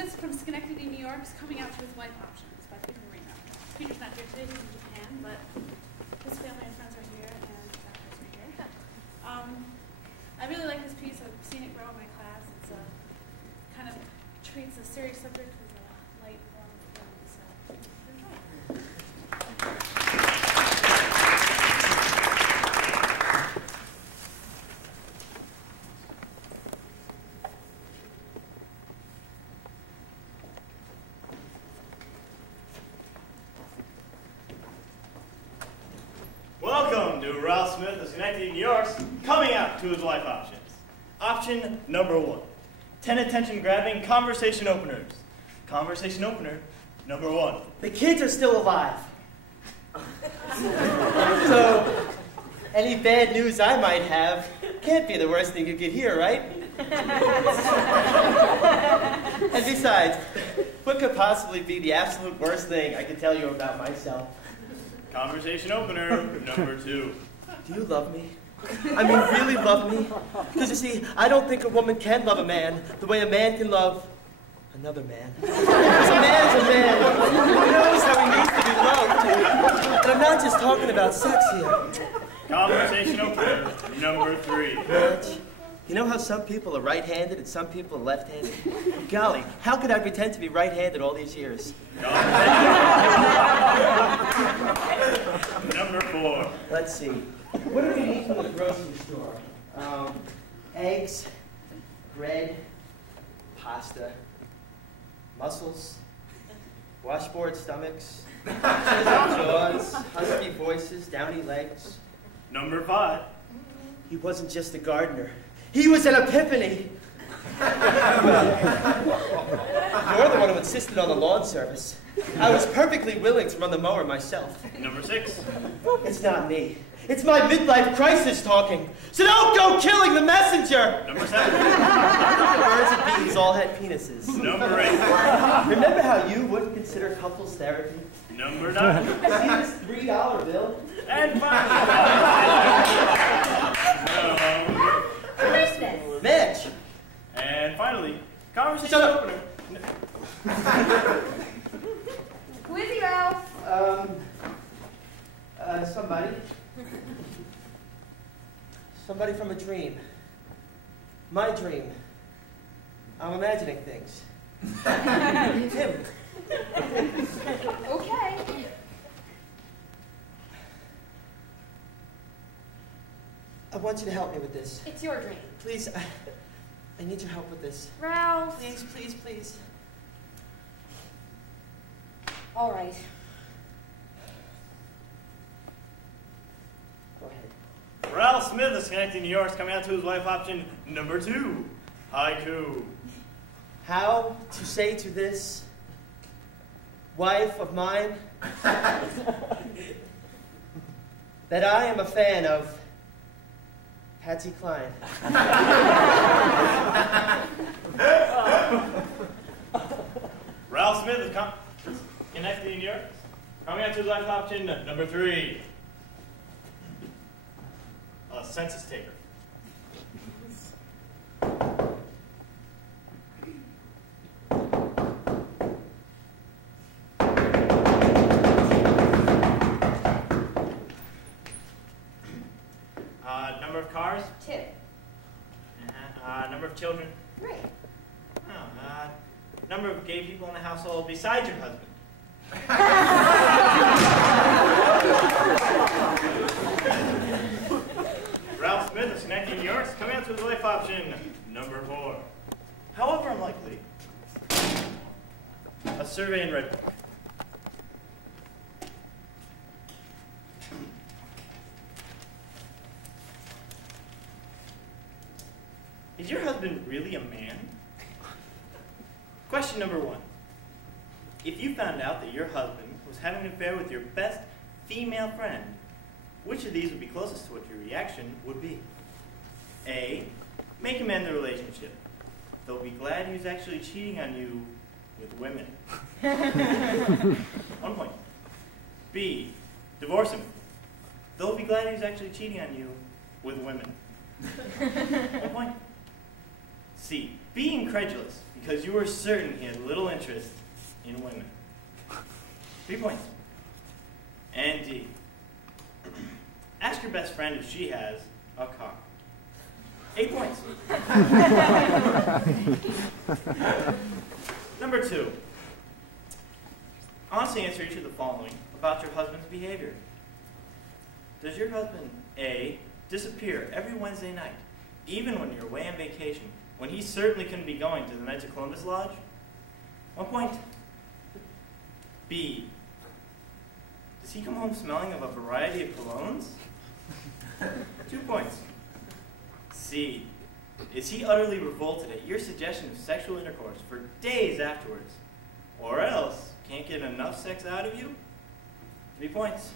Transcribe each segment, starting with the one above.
Smith from Schenectady, New York, is coming out to his wife options by Peter Marino. Peter's not here today, he's in Japan, but his family and friends are here, and his actors are here. I really like this piece. I've seen it grow in my class. It's kind of treats a serious subject with a light, warm feeling, so enjoy. Welcome to Ralph Smith of Schenectady, New York's Coming Out to His Life Options. Option number 1. 10 attention-grabbing conversation openers. Conversation opener number 1. The kids are still alive. So, any bad news I might have can't be the worst thing you could hear, right? And besides, what could possibly be the absolute worst thing I could tell you about myself? Conversation opener number 2. Do you love me? I mean, really love me? Because you see, I don't think a woman can love a man the way a man can love another man. Because a man's a man. He knows how he needs to be loved. And I'm not just talking about sex here. Conversation opener number 3. Mitch, you know how some people are right-handed and some people are left-handed? Golly, how could I pretend to be right-handed all these years? Number 4. Let's see. What do we need from the grocery store? Eggs, bread, pasta, mussels, washboard stomachs, jaws, husky voices, downy legs. Number 5. He wasn't just a gardener. He was an epiphany. You're the one who insisted on the lawn service. I was perfectly willing to run the mower myself. Number 6. It's not me. It's my midlife crisis talking. So don't go killing the messenger! Number 7. Birds and bees all had penises. Number 8. Remember how you wouldn't consider couples therapy? Number 9. See this $3 bill? And finally, Mitch! and finally, conversation Shut up. opener. Who is he, Ralph? Somebody. Somebody from a dream. My dream. I'm imagining things. Him. Okay. I want you to help me with this. It's your dream. Please, I need your help with this. Ralph. Please, please, please. All right. Go ahead. Ralph Smith of Schenectady, New York, is coming out to his wife option number 2. Haiku. How to say to this wife of mine that I am a fan of Patsy Cline. Ralph Smith of Schenectady, New York, coming out to his wife option number 3. A census taker. Number of cars? 2. Number of children? 3. Number of gay people in the household besides your husband? Ralph Smith of Schenectady, New York, coming out to his life option number 4. However unlikely, a survey in Red Book. Is your husband really a man? Question number 1. If you found out that your husband was having an affair with your best female friend, which of these would be closest to what your reaction would be? A. Make him end the relationship. They'll be glad he was actually cheating on you with women. 1 point. B. Divorce him. They'll be glad he was actually cheating on you with women. 1 point. C. C, be incredulous because you were certain he had little interest in women. 3 points. And D, ask your best friend if she has a cock. 8 points. Number 2. Honestly answer each of the following about your husband's behavior. Does your husband, A, disappear every Wednesday night, even when you're away on vacation, when he certainly couldn't be going to the Knights of Columbus Lodge? 1 point. B, does he come home smelling of a variety of colognes? 2 points. C, is he utterly revolted at your suggestion of sexual intercourse for days afterwards, or else can't get enough sex out of you? 3 points.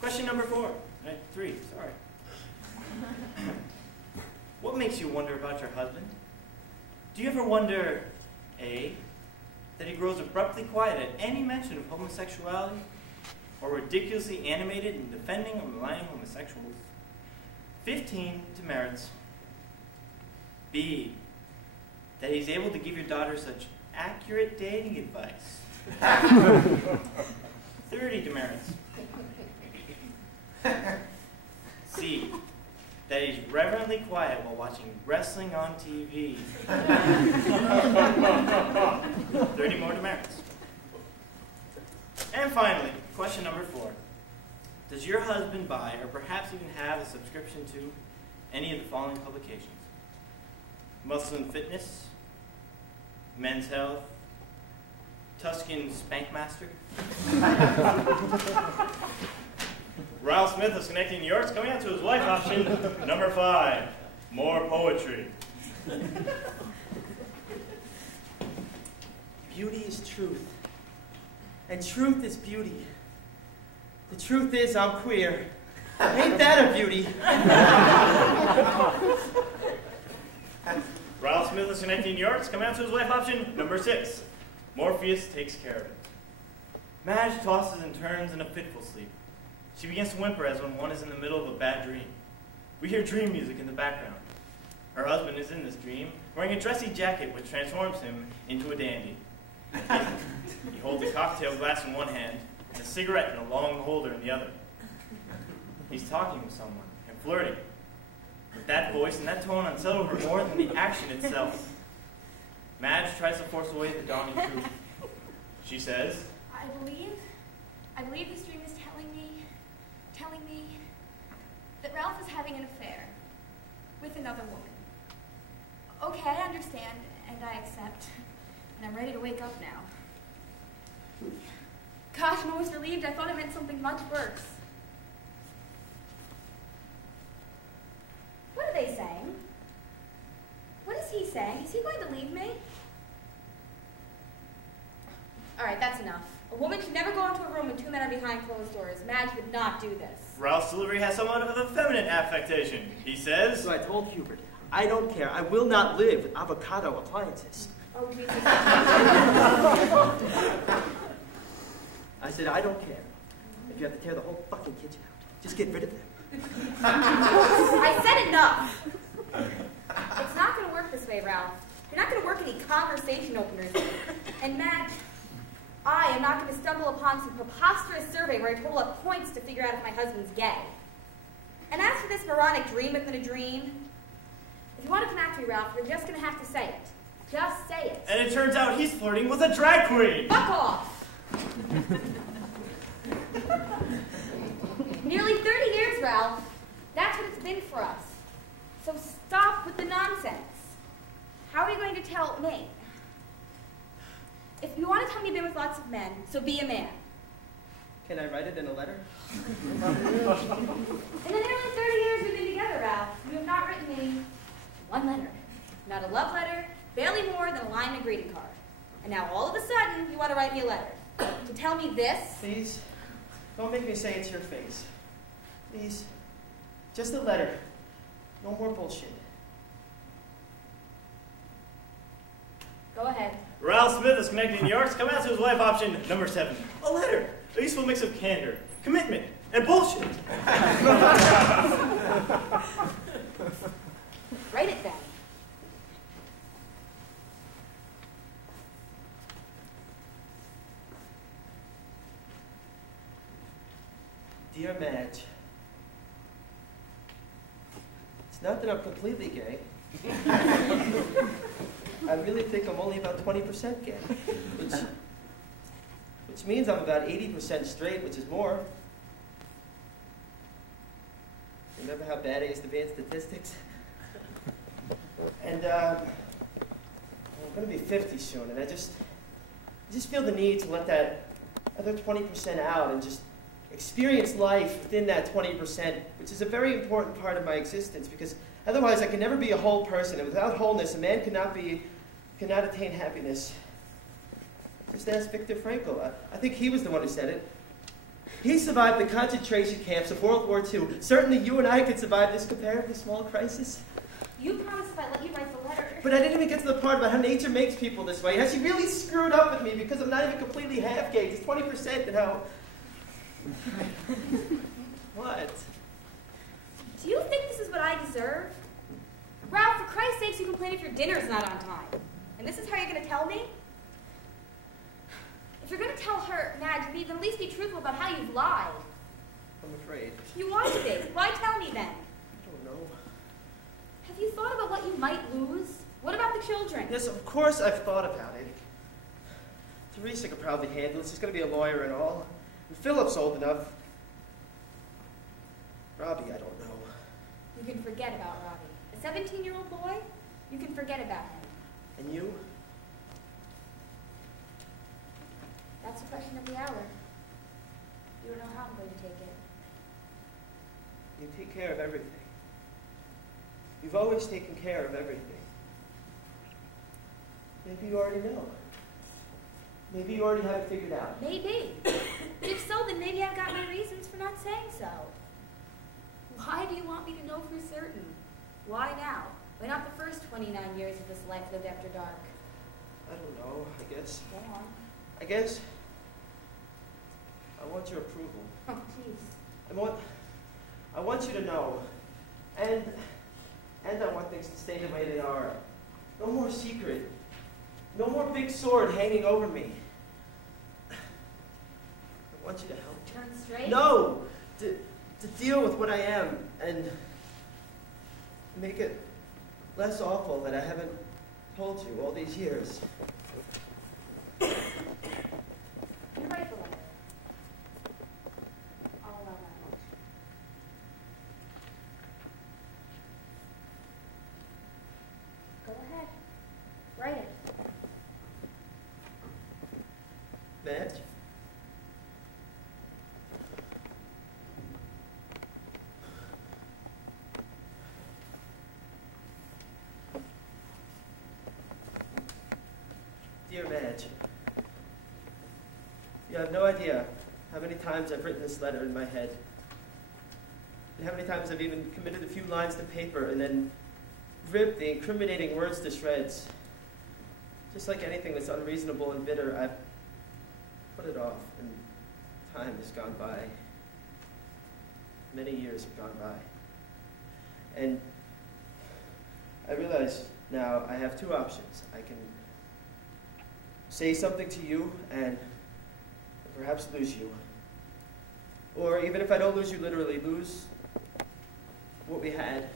Question number 4. 3, sorry. What makes you wonder about your husband? Do you ever wonder, A, that he grows abruptly quiet at any mention of homosexuality, or ridiculously animated in defending or maligning homosexuals? 15 demerits. B, that he's able to give your daughter such accurate dating advice. 30 demerits. C, that he's reverently quiet while watching wrestling on TV. 30 more demerits. And finally, question number 4. Does your husband buy, or perhaps even have, a subscription to any of the following publications? Muscle and Fitness, Men's Health, Tuscan Spankmaster? Ralph Smith of Schenectady, New York, is coming out to his wife option number 5, more poetry. Beauty is truth, and truth is beauty. The truth is I'm queer. Ain't that a beauty? Ralph Smith of Schenectady, New York, is coming out to his wife option number 6, Morpheus takes care of it. Madge tosses and turns in a fitful sleep. She begins to whimper as when one is in the middle of a bad dream. We hear dream music in the background. Her husband is in this dream, wearing a dressy jacket which transforms him into a dandy. He holds a cocktail glass in one hand and a cigarette in a long holder in the other. He's talking with someone and flirting. But that voice and that tone unsettle her more than the action itself. Madge tries to force away the dawning truth. She says, I believe this dream is telling me that Ralph is having an affair with another woman. Okay, I understand, and I accept, and I'm ready to wake up now. Gosh, I'm always relieved. I thought it meant something much worse. What are they saying? What is he saying? Is he going to leave me? All right, that's enough. A woman should never go into a room when 2 men are behind closed doors. Madge would not do this. Ralph's delivery has somewhat of a feminine affectation. He says, So I told Hubert, I don't care. I will not live with avocado appliances. Oh, Jesus. I said, I don't care. If you have to tear the whole fucking kitchen out, just get rid of them. I said enough. It's not going to work this way, Ralph. You're not going to work any conversation openers. And Madge, I am not going to stumble upon some preposterous survey where I total up points to figure out if my husband's gay. And as for this moronic dream within a dream, if you want to come after me, Ralph, you're just going to have to say it. Just say it. and it turns out he's flirting with a drag queen. Fuck off! Nearly 30 years, Ralph. That's what it's been for us. So stop with the nonsense. How are you going to tell me? If you want to tell me you've been with lots of men, so be a man. Can I write it in a letter? In the nearly 30 years we've been together, Ralph, you have not written me one letter. Not a love letter, barely more than a line in a greeting card. And now all of a sudden, you want to write me a letter. To tell me this? Please, don't make me say it to your face. Please, just a letter. No more bullshit. Go ahead. Ralph Smith of Schenectady, New York, is coming out to his wife option number 7, a letter. A useful mix of candor, commitment, and bullshit. Dear Madge, it's not that I'm completely gay. I really think I'm only about 20% gay, which means I'm about 80% straight, which is more. Remember how bad I used to be in statistics? And I'm going to be 50 soon, and I just feel the need to let that other 20% out and just experience life within that 20%, which is a very important part of my existence, because otherwise I can never be a whole person, and without wholeness, a man cannot attain happiness. Just ask Viktor Frankl. I think he was the one who said it. He survived the concentration camps of World War II. Certainly you and I could survive this comparatively small crisis. You promised if I let you write the letter. But I didn't even get to the part about how nature makes people this way. How she really screwed up with me because I'm not even completely half gay. It's 20% and how... What? Do you think this is what I deserve? Ralph, for Christ's sakes, you complain if your dinner's not on time. And this is how you're going to tell me? If you're going to tell her, Madge, then at least be truthful about how you've lied. I'm afraid. You ought to be. Why tell me then? I don't know. Have you thought about what you might lose? What about the children? Yes, of course I've thought about it. Teresa could probably handle it. She's going to be a lawyer and all. And Philip's old enough. Robbie, I don't know. You can forget about Robbie. A 17-year-old boy? You can forget about him. And you? That's the question of the hour. You don't know how I'm going to take it. You take care of everything. You've always taken care of everything. Maybe you already know. Maybe you already have it figured out. Maybe. But if so, then maybe I've got my reasons for not saying so. Why do you want me to know for certain? Why now? Why not the first 29 years of this life lived after dark? I don't know, I guess. Go on. I guess I want your approval. Oh, jeez. I want you to know. And I want things to stay the way they are. No more secret. No more big sword hanging over me. I want you to help. Turn straight? No! To deal with what I am and make it less awful that I haven't told you all these years. You write the letter. I'll allow that. Go ahead. Write it. Madge? Dear Madge, you have no idea how many times I've written this letter in my head, and how many times I've even committed a few lines to paper and then ripped the incriminating words to shreds. Just like anything that's unreasonable and bitter, I've put it off, and time has gone by. Many years have gone by. And I realize now I have two options. I can say something to you and perhaps lose you. Or even if I don't lose you literally, lose what we had,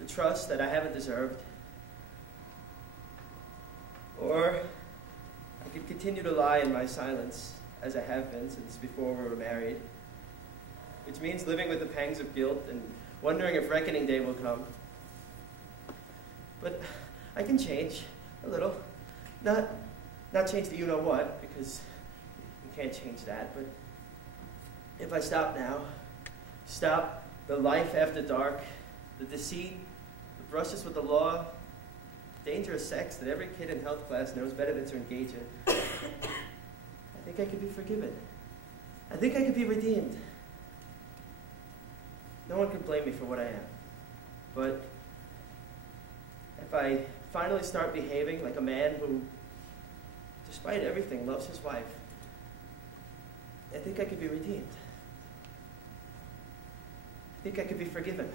the trust that I haven't deserved. Or I could continue to lie in my silence, as I have been since before we were married, which means living with the pangs of guilt and wondering if reckoning day will come. But I can change a little. Not change the you-know-what, because you can't change that, but if I stop now, stop the life after dark, the deceit, the brushes with the law, dangerous sex that every kid in health class knows better than to engage in, I think I could be forgiven. I think I could be redeemed. No one can blame me for what I am. But if I finally start behaving like a man who, despite everything, loves his wife, I think I could be redeemed. I think I could be forgiven.